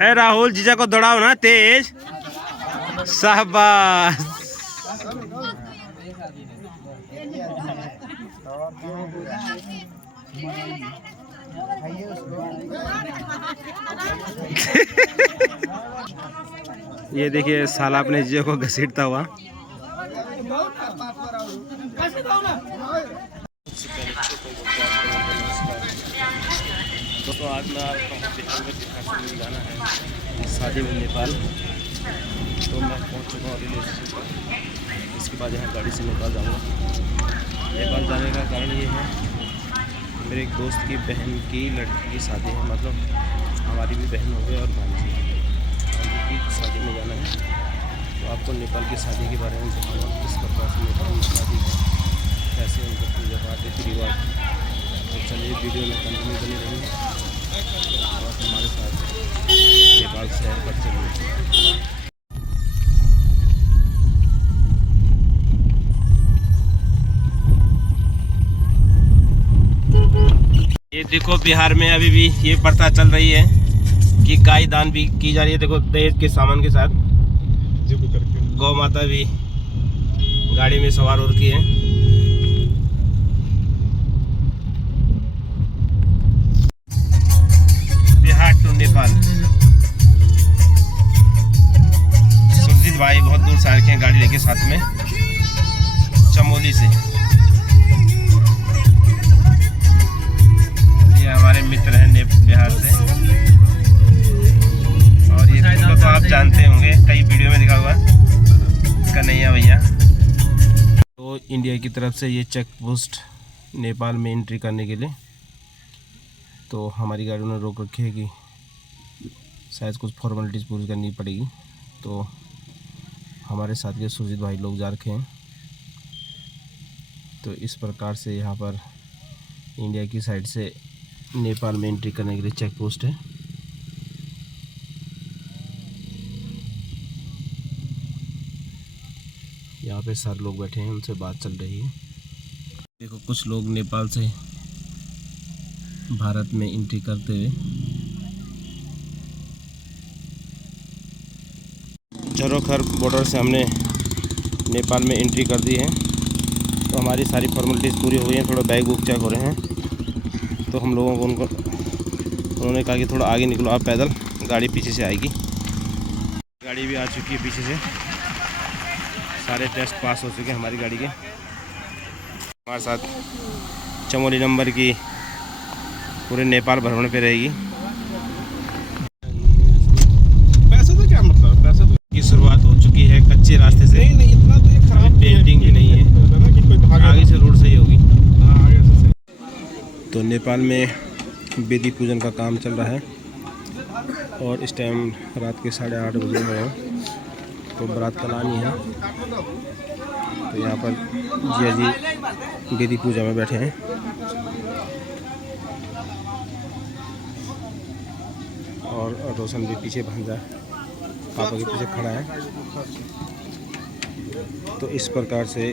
ए राहुल जीजा को दौड़ाओ ना तेज। शाबाश। ये देखिए साला अपने जीजा को घसीटता हुआ। तो आज मैं जाना है शादी में नेपाल। तो मैं पहुंच चुका हूँ रेलवे स्टेशन पर। इसके बाद यहाँ गाड़ी से नेपाल जाऊँगा। नेपाल जाने का कारण ये है, मेरे एक दोस्त की बहन की लड़की की शादी है, मतलब हमारी भी बहन हो गई और भांजी की शादी में जाना है। तो आपको नेपाल की शादी के बारे में बताऊँगा, किस प्रकार से नेपाल में शादी है, कैसे उनका पूजा पाठ रीति रिवाज। तो चलिए वीडियो में कंटिन्यू बने रहेंगे और हमारे साथ नेपाल शहर पर चलिए। ये देखो बिहार में अभी भी ये प्रथा चल रही है कि गाय दान भी की जा रही है। देखो दहेज के सामान के साथ गौ माता भी गाड़ी में सवार हो रखी है। बिहार टू नेपाल। सुरजीत भाई बहुत दूर से आ रखे हैं गाड़ी लेके साथ में, चमोली से। हमारे मित्र हैं बिहार से, और ये तो आप जानते होंगे, कई वीडियो में दिखा हुआ कन्हैया भैया। तो इंडिया की तरफ से ये चेक पोस्ट नेपाल में एंट्री करने के लिए, तो हमारी गाड़ी उन्होंने रोक रखी है कि शायद कुछ फॉर्मेलिटीज़ पूरी करनी पड़ेगी। तो हमारे साथ के सुरजीत भाई लोग जा रखे हैं। तो इस प्रकार से यहाँ पर इंडिया की साइड से नेपाल में एंट्री करने के लिए चेक पोस्ट है। यहाँ पे सारे लोग बैठे हैं, उनसे बात चल रही है। देखो कुछ लोग नेपाल से भारत में एंट्री करते हुए। झरोखर बॉर्डर से हमने नेपाल में एंट्री कर दी है। तो हमारी सारी फॉर्मेलिटीज़ पूरी हो गई हैं। थोड़ा बैग बुक चेक हो रहे हैं, तो हम लोगों को उन्होंने कहा कि थोड़ा आगे निकलो आप पैदल, गाड़ी पीछे से आएगी। गाड़ी भी आ चुकी है पीछे से, सारे टेस्ट पास हो चुके हैं हमारी गाड़ी के। हमारे साथ चमोली नंबर की पूरे नेपाल भ्रमण पे रहेगी। पैसे तो क्या मतलब, पैसे तो की शुरुआत हो चुकी है कच्चे रास्ते से। नहीं इतना तो ये खराब पेंटिंग भी नहीं है, आगे से रोड सही होगी। तो नेपाल में वेदी पूजन का काम चल रहा है और इस टाइम रात के 8:30 बजे हुए हैं। तो बारात कलानी है। तो यहाँ पर जिया जी वेदी पूजा में बैठे हैं और रोशन भी पीछे भांजा पापा के पीछे खड़ा है। तो इस प्रकार से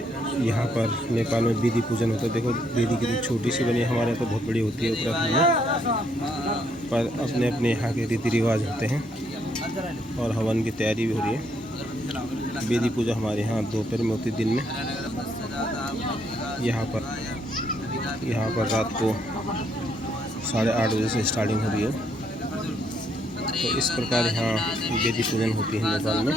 यहाँ पर नेपाल में वेदी पूजन होता है। देखो वेदी कितनी छोटी सी बनी है, हमारे यहाँ तो बहुत बड़ी होती है उत्तराखंड में, पर अपने अपने यहाँ के रीति रिवाज होते हैं और हवन की तैयारी भी हो रही है। वेदी पूजा हमारे यहाँ दोपहर में होती है, दिन में। यहाँ पर रात को 8:30 बजे से स्टार्टिंग हो रही है। तो इस प्रकार यहाँ वेदी पूजन होती है नेपाल में।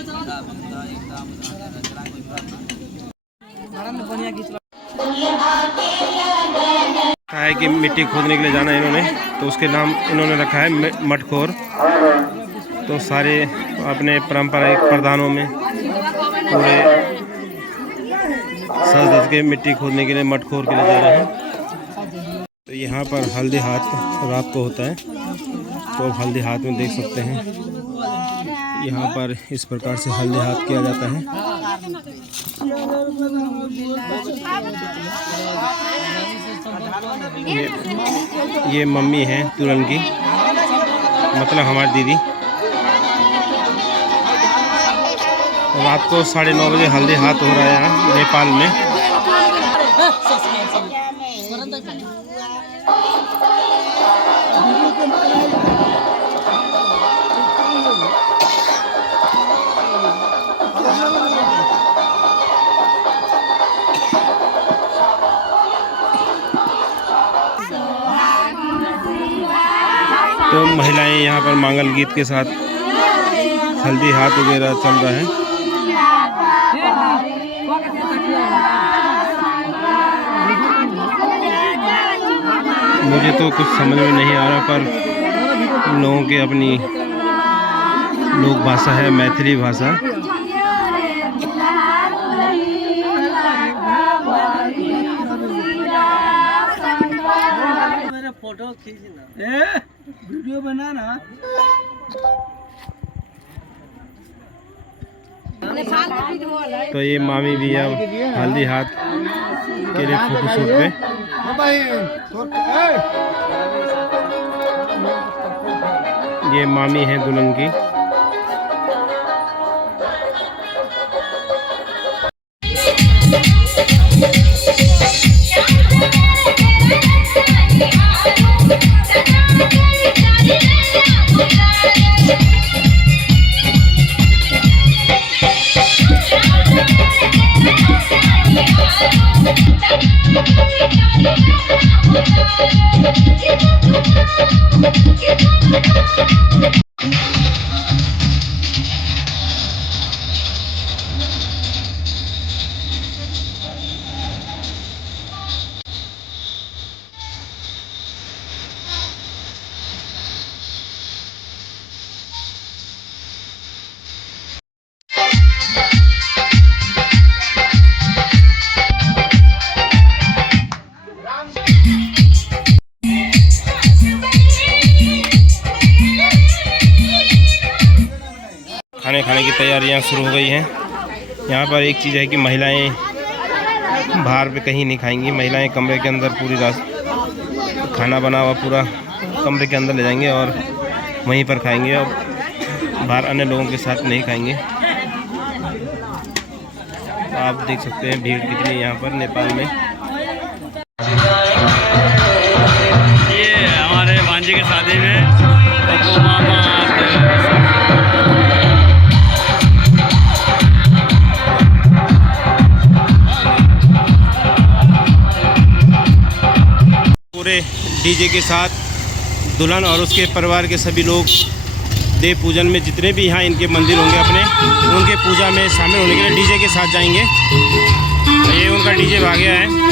कहा है कि मिट्टी खोदने के लिए जाना है इन्होंने, तो उसके नाम इन्होंने रखा है मटखोर। तो सारे अपने पारंपरिक प्रधानों में पूरे सज धज के मिट्टी खोदने के लिए मटखोर के लिए जा रहे हैं। तो यहाँ पर हल्दी हाथ रात को होता है। तो हल्दी हाथ में देख सकते हैं, यहाँ पर इस प्रकार से हल्दी हाथ किया जाता है। ये मम्मी है तुरन की, मतलब हमारी दीदी। रात को 9:30 बजे हल्दी हाथ हो रहा है यहाँ नेपाल में। तो महिलाएं यहाँ पर मंगल गीत के साथ हल्दी हाथ वगैरह चल रहा है। मुझे तो कुछ समझ में नहीं आ रहा, पर लोगों की अपनी लोक भाषा है, मैथिली भाषा। मेरा फोटो खींचना, वीडियो बनाना। तो ये मामी भी अब हल्दी हाथ के लिए फोटोशूट पे। ये मामी है दुल्हन की। खाने की तैयारियां शुरू हो गई हैं। यहाँ पर एक चीज़ है कि महिलाएं बाहर पे कहीं नहीं खाएंगी। महिलाएं कमरे के अंदर पूरी रात खाना बना हुआ पूरा कमरे के अंदर ले जाएंगे और वहीं पर खाएंगे, और बाहर अन्य लोगों के साथ नहीं खाएंगे। तो आप देख सकते हैं भीड़ कितनी है यहाँ पर नेपाल में। ये हमारे भांजे की शादी में पप्पू मामा पूरे डीजे के साथ दुल्हन और उसके परिवार के सभी लोग देव पूजन में जितने भी यहाँ इनके मंदिर होंगे अपने, उनके पूजा में शामिल होने के लिए डीजे के साथ जाएंगे। तो ये उनका डीजे भाग गया है।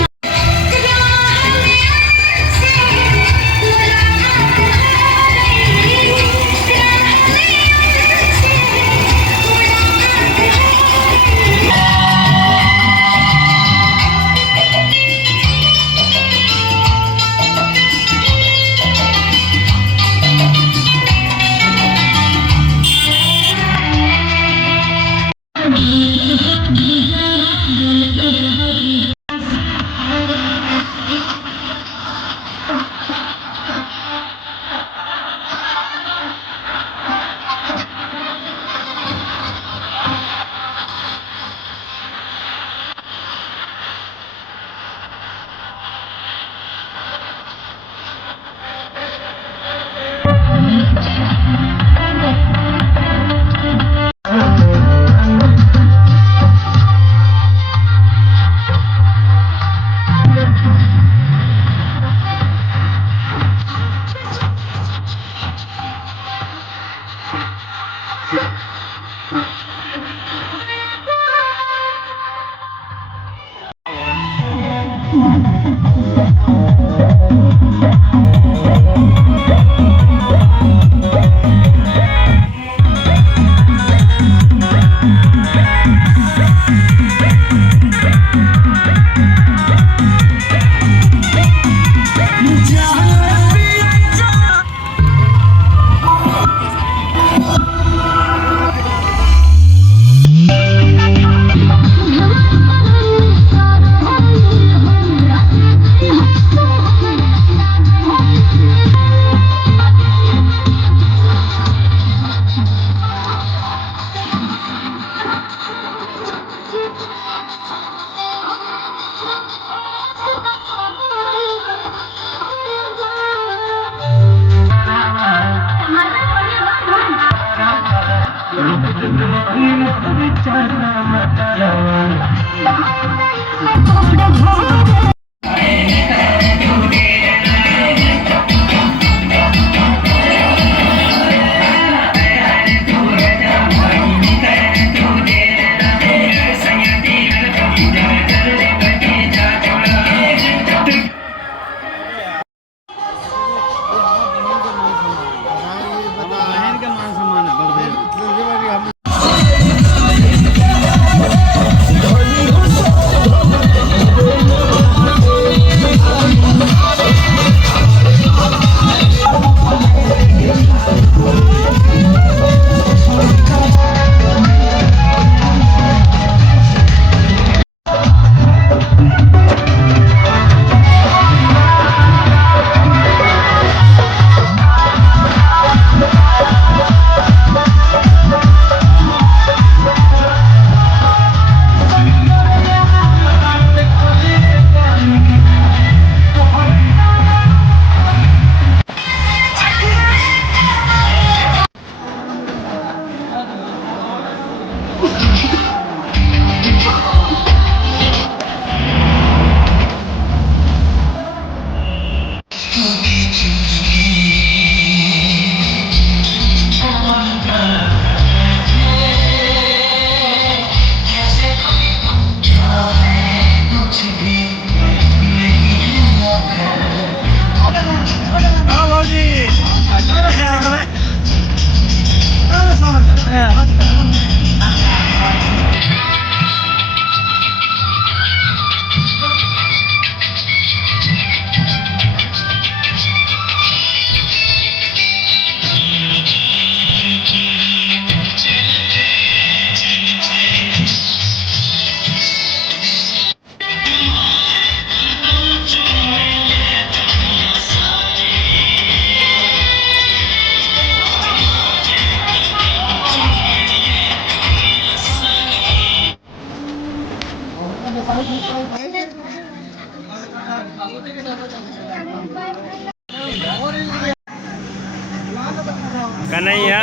कन्हैया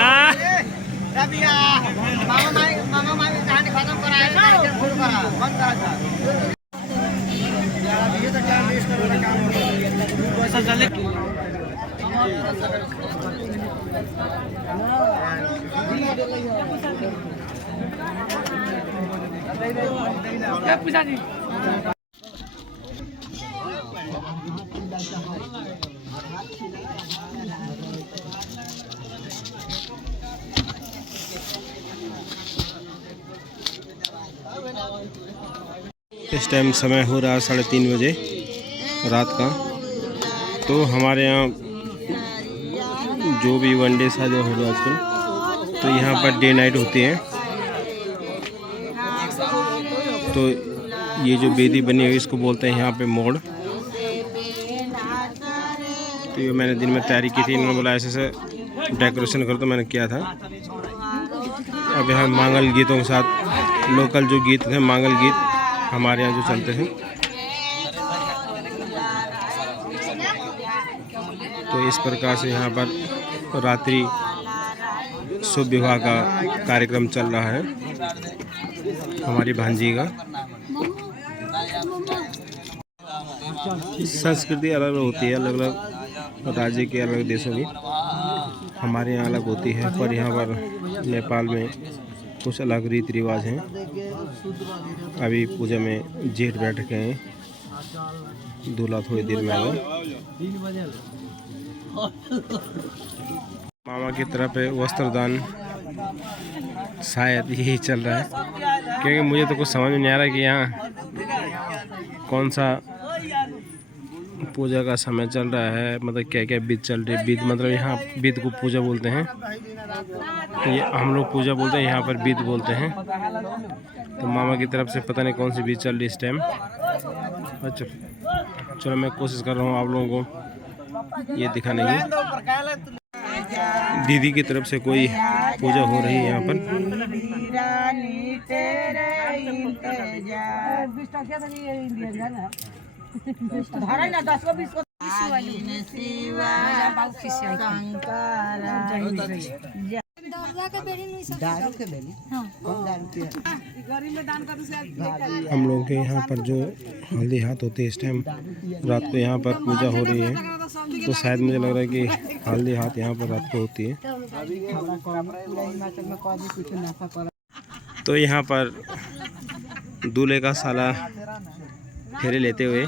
इस टाइम समय हो रहा है 3:30 बजे रात का। तो हमारे यहाँ जो भी वनडे शादी हो रहा है आजकल, तो यहाँ पर डे नाइट होती है। तो ये जो बेदी बनी हुई इसको बोलते हैं यहाँ पे मोड़। तो ये मैंने दिन में तैयारी की थी, इन्होंने बोला ऐसे ऐसे डेकोरेशन कर, तो मैंने किया था। अब यहाँ मांगल गीतों के साथ लोकल जो गीत थे, मांगल गीत हमारे यहाँ जो चलते हैं, तो इस प्रकार से यहाँ पर रात्रि शुभ विवाह का कार्यक्रम चल रहा है हमारी भांजी का। संस्कृति अलग अलग होती है, अलग अलग राज्य के, अलग देशों की। हमारे यहाँ अलग होती है, पर यहाँ पर नेपाल में कुछ अलग रीति रिवाज हैं। अभी पूजा में जेठ बैठ गए हैं, दूल्हा थोड़ी देर में आएगा। मामा की तरफ वस्त्रदान शायद यही चल रहा है, क्योंकि मुझे तो कुछ समझ में नहीं आ रहा कि यहाँ कौन सा पूजा का समय चल रहा है, मतलब क्या क्या बीत चल रही है। बीत मतलब यहाँ बीत को पूजा बोलते हैं, ये हम लोग पूजा बोलते हैं, यहाँ पर बीत बोलते हैं। तो मामा की तरफ से पता नहीं कौन सी बीत चल रही इस टाइम। अच्छा चलो, मैं कोशिश कर रहा हूँ आप लोगों को ये दिखाने की। दीदी की तरफ से कोई पूजा हो रही है यहाँ पर। हम लोग के यहाँ पर जो हल्दी हाथ होते हैं इस टाइम रात को यहाँ पर पूजा हो रही है, तो शायद मुझे लग रहा है कि हल्दी हाथ यहाँ पर रात को होती है। तो यहाँ पर दूल्हे का साला फेरे लेते हुए,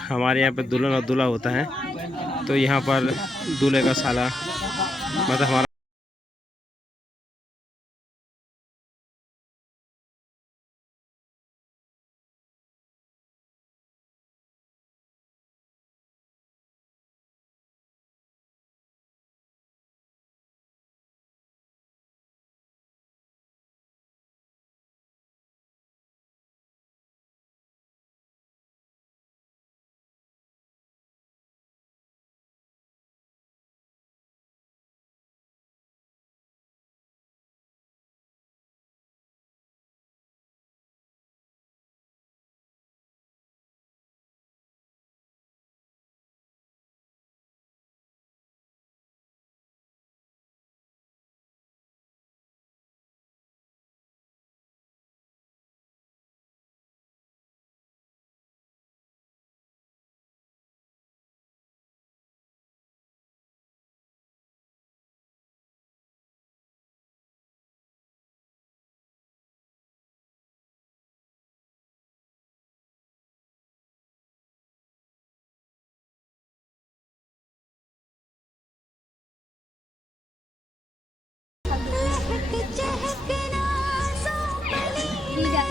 हमारे यहाँ पे दुल्हन और दूल्हा होता है, तो यहाँ पर दूल्हे का साला मतलब हमारा